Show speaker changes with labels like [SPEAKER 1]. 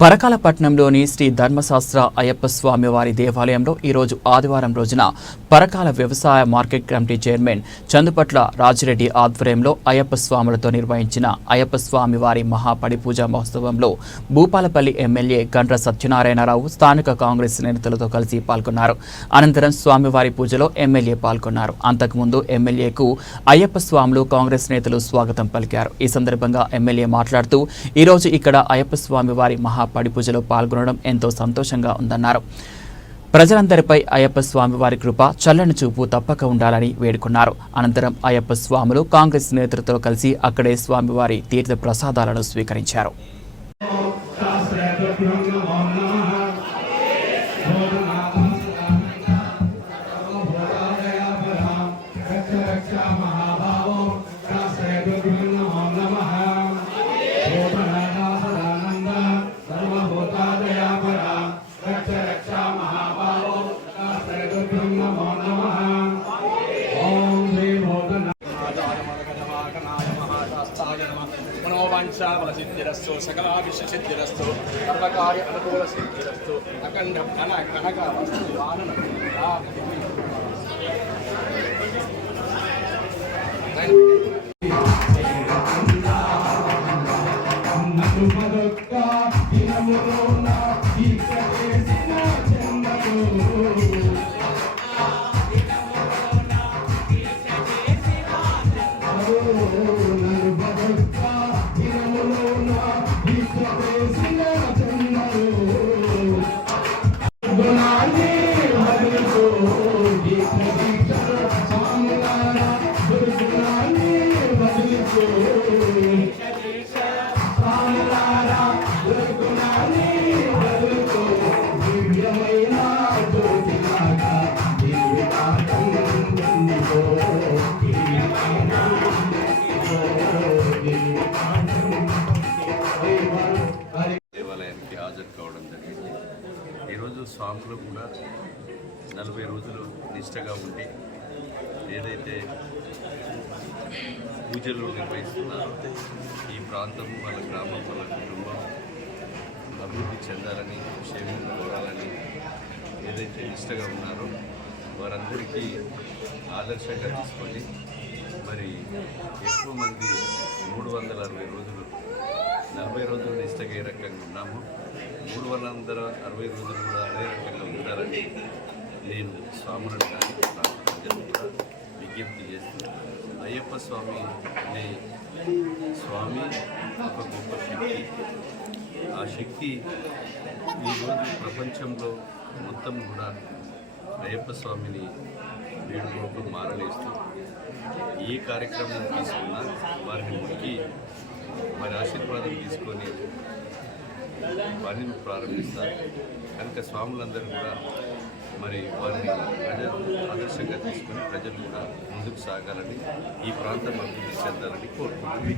[SPEAKER 1] పరకాలపట్నంలోని శ్రీ ధర్మశాస్త్ర అయ్యప్ప స్వామి వారి దేవాలయంలో ఈరోజు ఆదివారం రోజున పరకాల వ్యవసాయ market committee chairman Chandupatla Rajireddy ఆధ్వర్యంలో అయ్యప్ప స్వాములతో నిర్వహించిన అయ్యప్ప స్వామి వారి మహాపడి పూజా మహోత్సవంలో భూపాలపల్లి ఎమ్మెల్యే గండ్ర సత్యనారాయణరావు స్థానిక కాంగ్రెస్ నేతలతో కలిసి పాల్గొన్నారు. అనంతరం స్వామివారి పూజలో ఎమ్మెల్యే పాల్గొన్నారు. అంతకుముందు ఎమ్మెల్యేకు అయ్యప్ప స్వాములు కాంగ్రెస్ నేతలు స్వాగతం పలికారు. ఈ సందర్భంగా ఎమ్మెల్యే మాట్లాడుతూ ఈరోజు ఇక్కడ అయ్యప్ప స్వామి వారి పడి పూజలో పాల్గొనడం ఎంతో సంతోషంగా ఉందన్నారు. ప్రజలందరిపై అయ్యప్ప స్వామి వారి కృప చల్లని చూపు తప్పక ఉండాలని వేడుకున్నారు. అనంతరం అయ్యప్ప స్వాములు కాంగ్రెస్ నేతృత్వం కలిసి అక్కడే స్వామివారి తీర్థ ప్రసాదాలను స్వీకరించారు.
[SPEAKER 2] మనోవాంఛాబలసిద్ధిరస్తు సకలాభిషసిద్ధిరస్తు సర్వకార్య అనుకూల సిద్ధిరస్తు అఖండ కన కనక వస్తు
[SPEAKER 3] He's the రావడం జరిగింది. ఈరోజు స్వాములు కూడా నలభై రోజులు నిష్టగా ఉండి ఏదైతే పూజలు నిర్వహిస్తున్నారో ఈ ప్రాంతం వాళ్ళ గ్రామం వాళ్ళ కుటుంబం అభివృద్ధి చెందాలని క్షేమం కోరాలని ఏదైతే నిష్టగా ఉన్నారో వారందరికీ ఆదర్శంగా తీసుకొని మరి ఎక్కువ మంది మూడు వందల అరవై రోజులు నలభై రోజులు నిష్టగా ఏ రకంగా ఉన్నాము మూడు వందల అరవై రోజులు కూడా అదే రకంగా ఉంటారని నేను స్వాములను కానీ ప్రజలు కూడా విజ్ఞప్తి చేస్తున్నాను అయ్యప్ప స్వామి అనే స్వామి ఒక గొప్ప శక్తి. ఆ శక్తి ఈరోజు ప్రపంచంలో మొత్తం కూడా అయ్యప్ప స్వామిని వేడుకుంటూ మారలేస్తూ ఏ కార్యక్రమం తీసుకున్నా వారిని మొక్కి మరి ఆశీర్వాదం తీసుకొని పనిని ప్రారంభిస్తారు. కనుక స్వాములందరూ కూడా మరి వారిని ప్రజలు ఆదర్శంగా తీసుకొని ప్రజలు కూడా ముందుకు సాగాలని ఈ ప్రాంతం అభివృద్ధి చెందాలని కోరుకుంటున్నాను